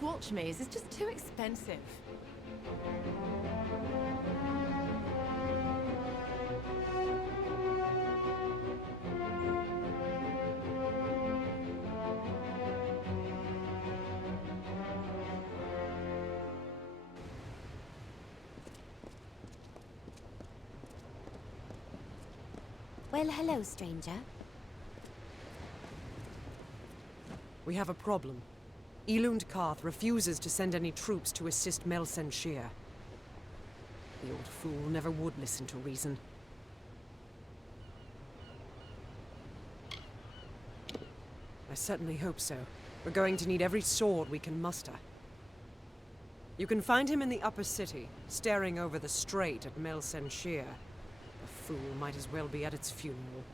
Gulch maze is just too expensive. Well, hello, stranger. We have a problem. Elund Karth refuses to send any troops to assist Melsen Shir. The old fool never would listen to reason. I certainly hope so. We're going to need every sword we can muster. You can find him in the upper city, staring over the strait at Melsen Shir. The fool might as well be at its funeral.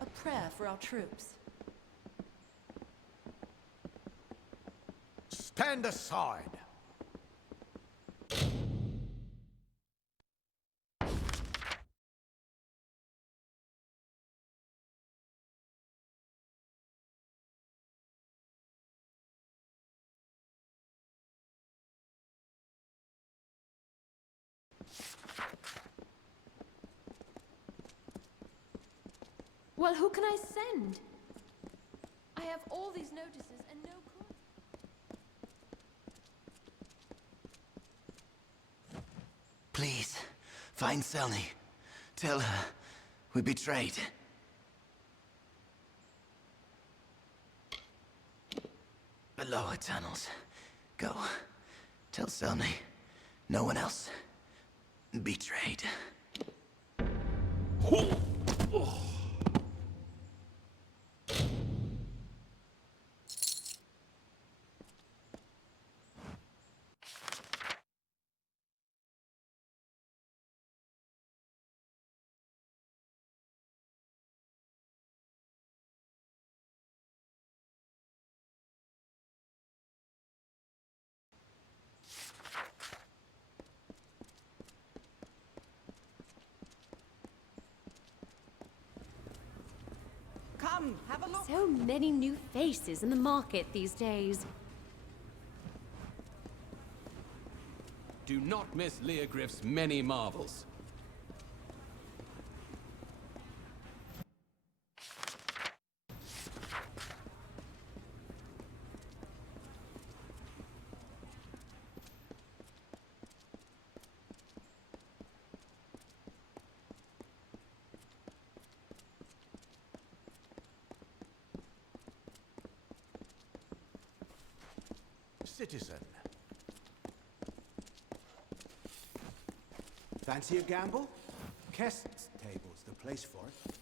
A prayer for our troops. Stand aside! Well, who can I send? I have all these notices and no call. Please, find Selny. Tell her we betrayed. The lower tunnels. Go. Tell Selny. No one else. Betrayed. Come, have a look! So many new faces in the market these days. Do not miss Leogryph's many marvels. Citizen. Fancy a gamble? Kest's table's the place for it.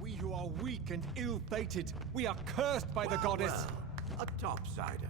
We who are weak and ill-fated, we are cursed by the goddess. Well, a topsider.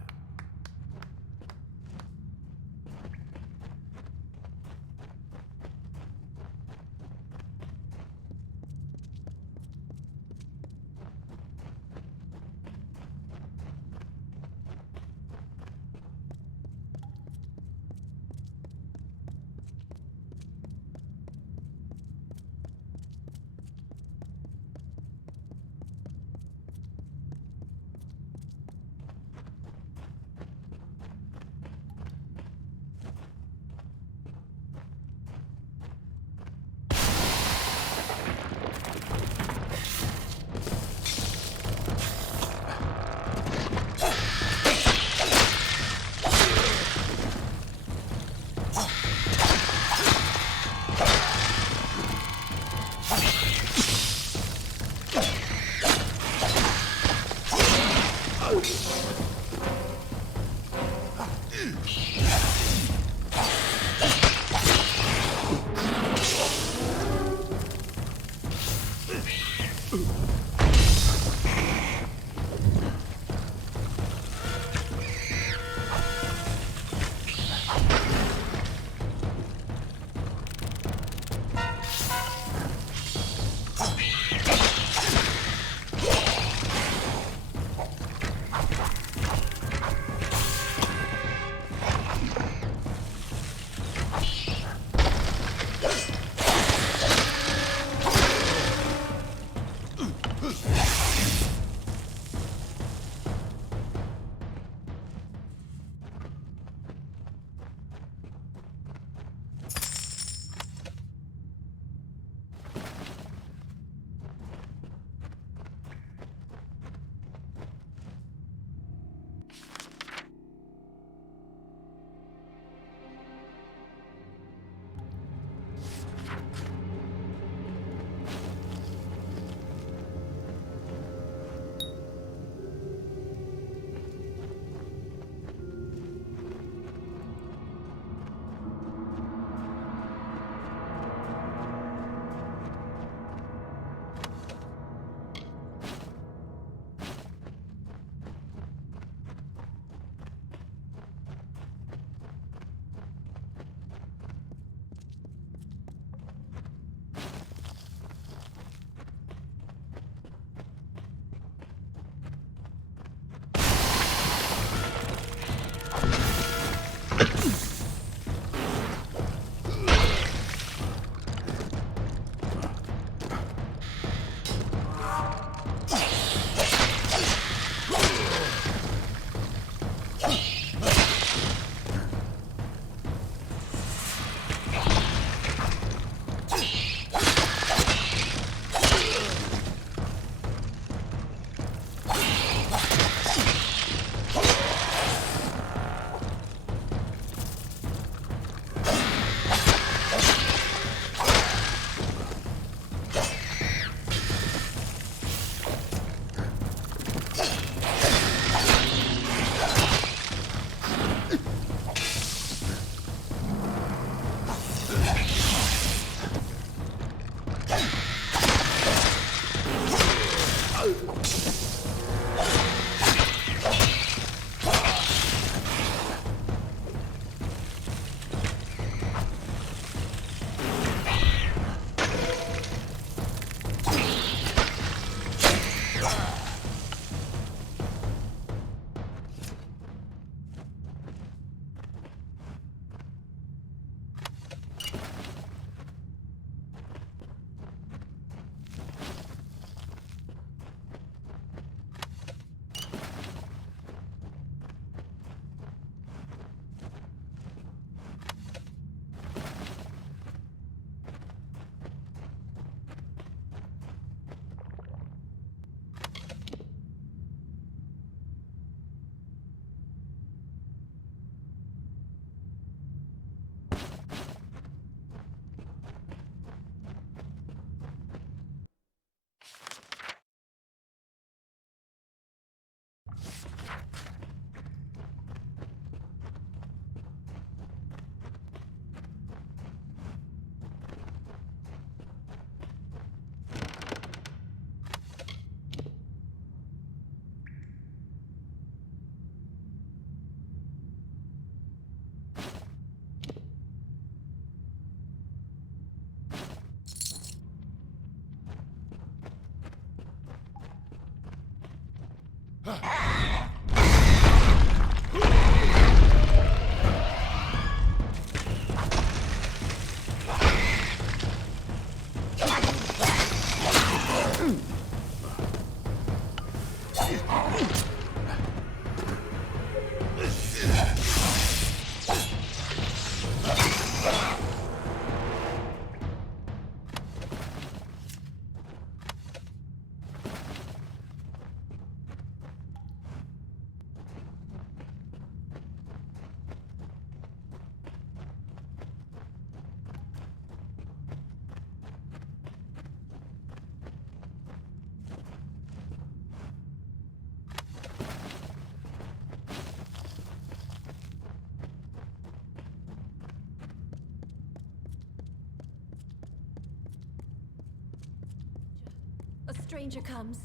A stranger comes.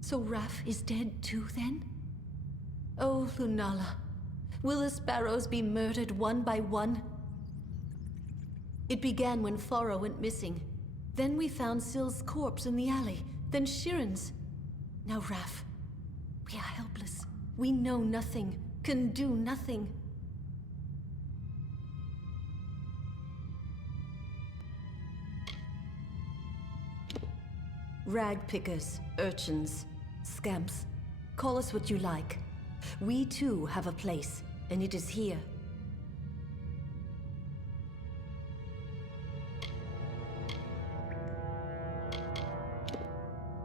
So Rath is dead too, then? Oh, Lunala, will the Sparrows be murdered one by one? It began when Fora went missing. Then we found Syl's corpse in the alley, then Shiren's. Now Rath. We are helpless. We know nothing, can do nothing. Rag pickers, urchins, scamps. Call us what you like. We too have a place, and it is here.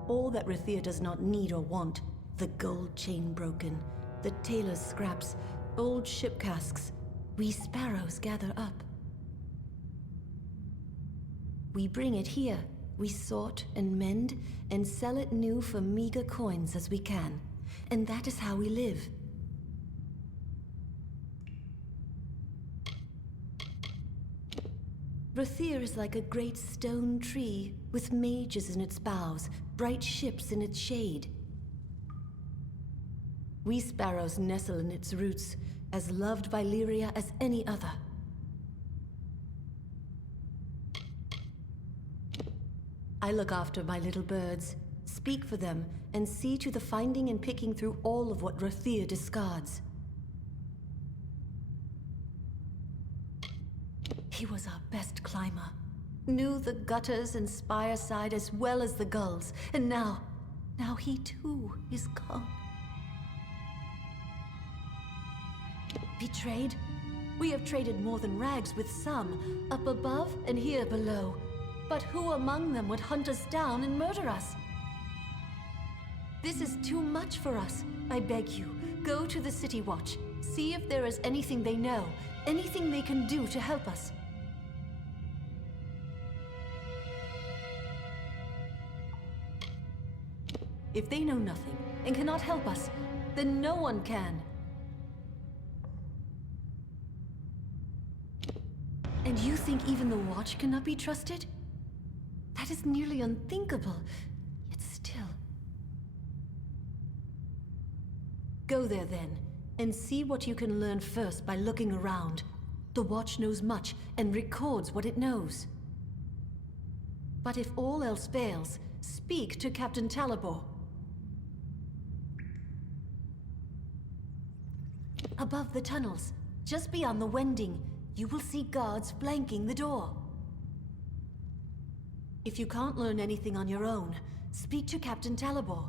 All that Rathir does not need or want, the gold chain broken, the tailor's scraps, old ship casks, we Sparrows gather up. We bring it here. We sort and mend and sell it new for meager coins as we can. And that is how we live. Rathir is like a great stone tree with mages in its boughs, bright ships in its shade. We Sparrows nestle in its roots, as loved by Lyria as any other. I look after my little birds, speak for them, and see to the finding and picking through all of what Rathir discards. He was our best climber. Knew the gutters and spire side as well as the gulls, and now he too is gone. Betrayed? We have traded more than rags with some, up above and here below. But who among them would hunt us down and murder us? This is too much for us. I beg you, go to the City Watch. See if there is anything they know, anything they can do to help us. If they know nothing and cannot help us, then no one can. And you think even the Watch cannot be trusted? That is nearly unthinkable, yet still. Go there then, and see what you can learn first by looking around. The Watch knows much and records what it knows. But if all else fails, speak to Captain Talabor. Above the tunnels, just beyond the wending, you will see guards flanking the door. If you can't learn anything on your own, speak to Captain Talabor.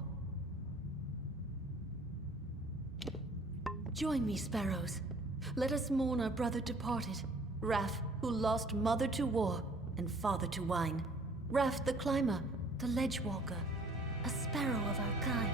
Join me, Sparrows. Let us mourn our brother departed, Rath, who lost mother to war and father to wine. Rath the climber, the ledge walker, a sparrow of our kind.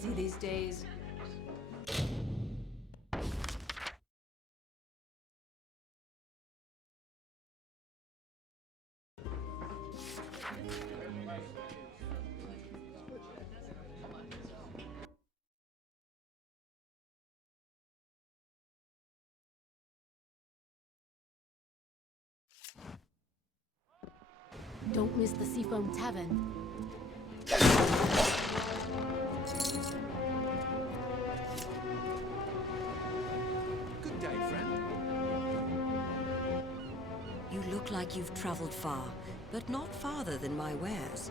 easy these days. Don't miss the Seafoam Tavern. Good day, friend. You look like you've traveled far, but not farther than my wares.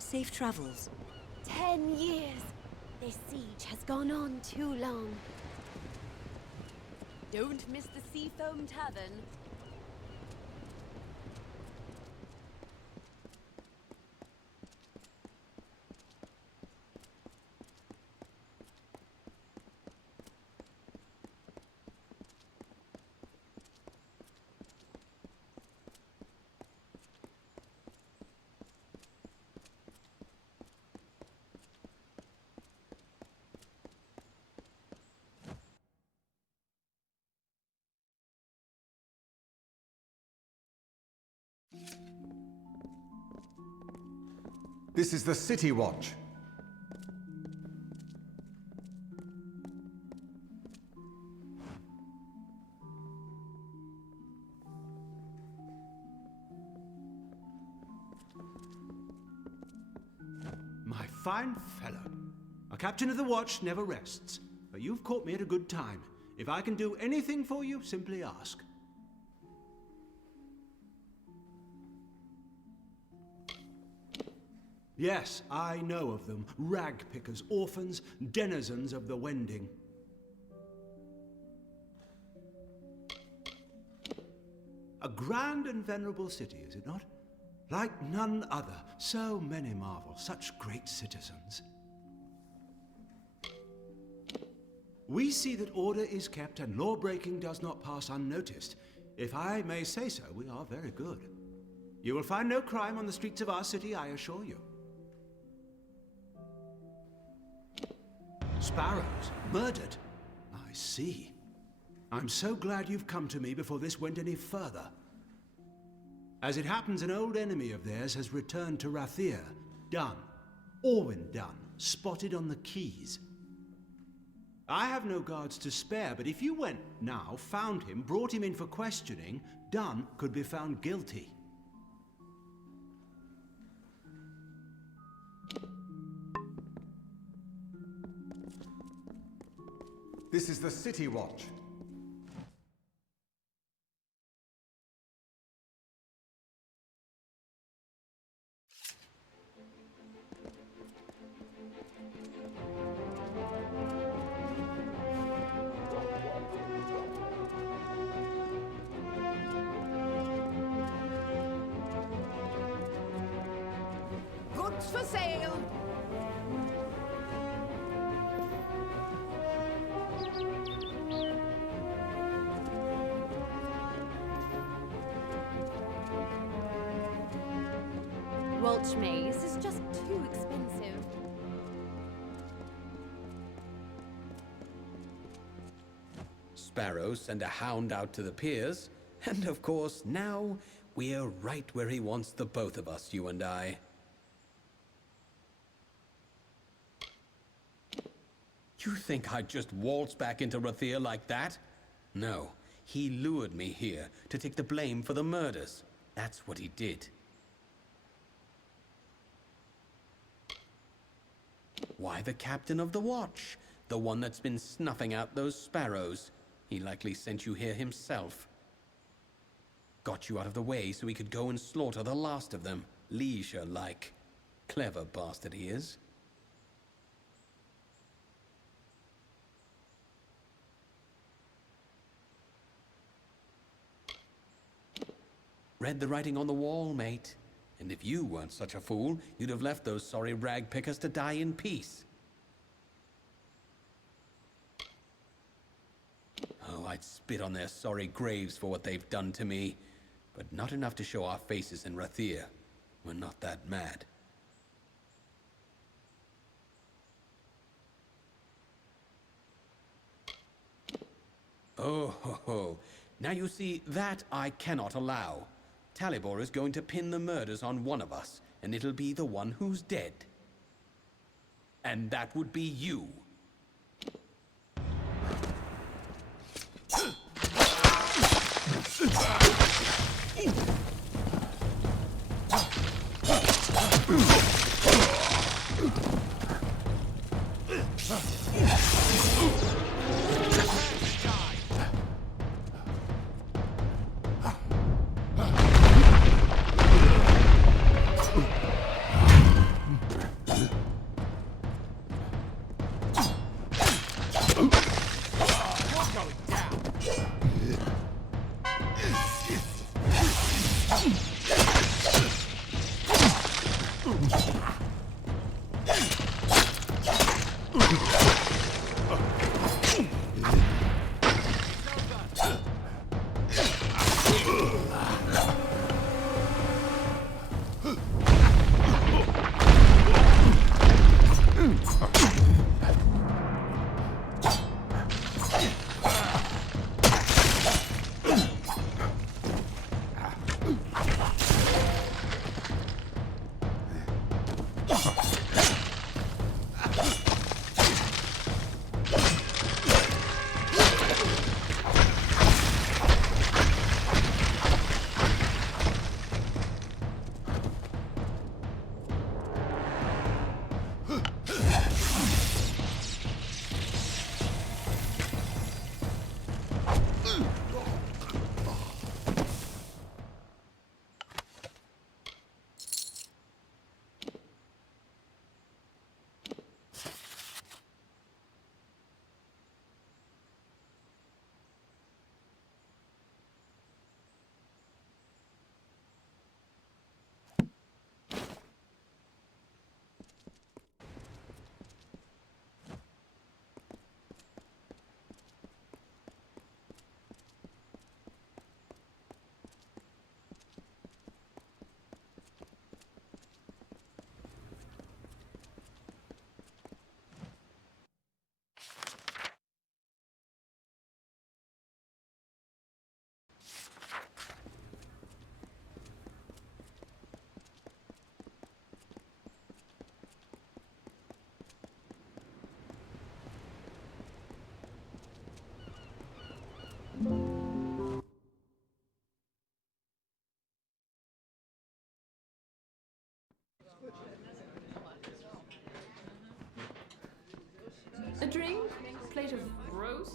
Safe travels. 10 years! This siege has gone on too long. Don't miss the Seafoam Tavern. This is the City Watch. My fine fellow. A captain of the watch never rests. But you've caught me at a good time. If I can do anything for you, simply ask. Yes, I know of them. Rag pickers, orphans, denizens of the Wending. A grand and venerable city, is it not? Like none other. So many marvels, such great citizens. We see that order is kept and law-breaking does not pass unnoticed. If I may say so, we are very good. You will find no crime on the streets of our city, I assure you. Sparrows, murdered? I see. I'm so glad you've come to me before this went any further. As it happens, an old enemy of theirs has returned to Rathir. Done. Orwin Dunn, spotted on the quays. I have no guards to spare, but if you went now, found him, brought him in for questioning, Dunn could be found guilty. This is the City Watch. Goods for sale! Welch Maze is just too expensive. Sparrows send a hound out to the piers, and of course, now we're right where he wants the both of us, you and I. You think I'd just waltz back into Rathir like that? No, he lured me here to take the blame for the murders. That's what he did. Why the captain of the watch? The one that's been snuffing out those sparrows. He likely sent you here himself. Got you out of the way so he could go and slaughter the last of them. Leisure-like. Clever bastard he is. Read the writing on the wall, mate. And if you weren't such a fool, you'd have left those sorry rag pickers to die in peace. Oh, I'd spit on their sorry graves for what they've done to me. But not enough to show our faces in Rathir. We're not that mad. Oh, ho, ho. Now you see, that I cannot allow. Talibor is going to pin the murders on one of us, and it'll be the one who's dead. And that would be you. A drink? Plate of roast?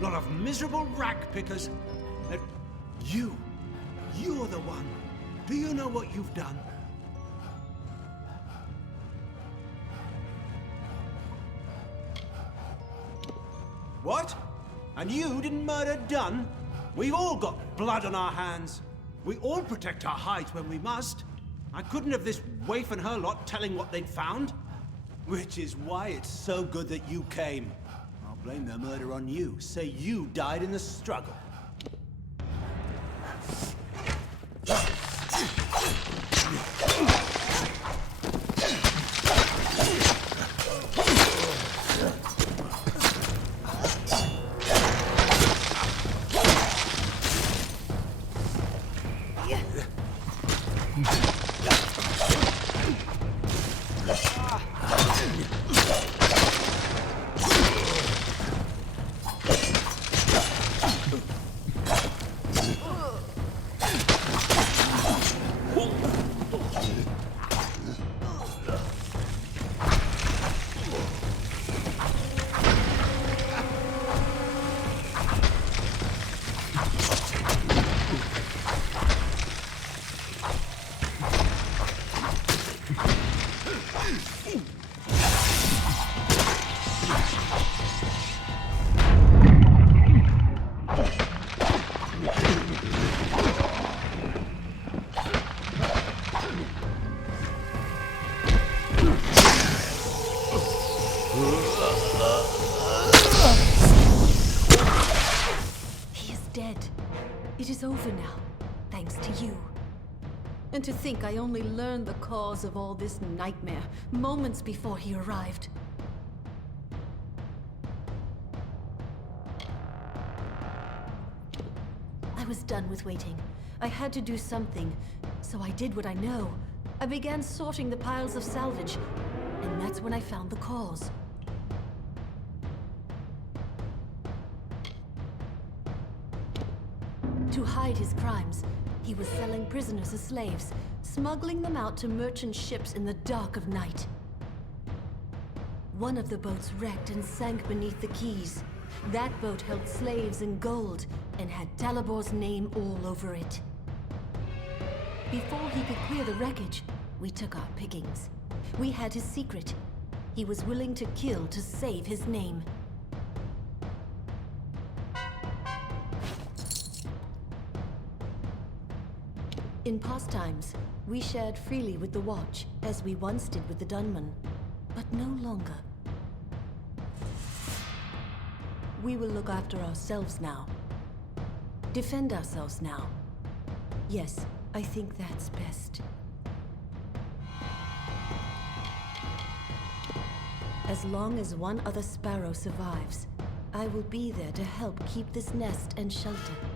Lot of miserable rag pickers. You're the one. Do you know what you've done? What? And you didn't murder Dunn? We've all got blood on our hands. We all protect our hides when we must. I couldn't have this waif and her lot telling what they'd found. Which is why it's so good that you came. I'll blame their murder on you. Say you died in the struggle. is over now, thanks to you. And to think I only learned the cause of all this nightmare moments before he arrived. I was done with waiting. I had to do something, so I did what I know. I began sorting the piles of salvage, and that's when I found the cause. To hide his crimes, he was selling prisoners as slaves, smuggling them out to merchant ships in the dark of night. One of the boats wrecked and sank beneath the quays. That boat held slaves and gold, and had Talibor's name all over it. Before he could clear the wreckage, we took our pickings. We had his secret. He was willing to kill to save his name. In past times, we shared freely with the Watch, as we once did with the Dunman, but no longer. We will look after ourselves now. Defend ourselves now. Yes, I think that's best. As long as one other Sparrow survives, I will be there to help keep this nest and shelter.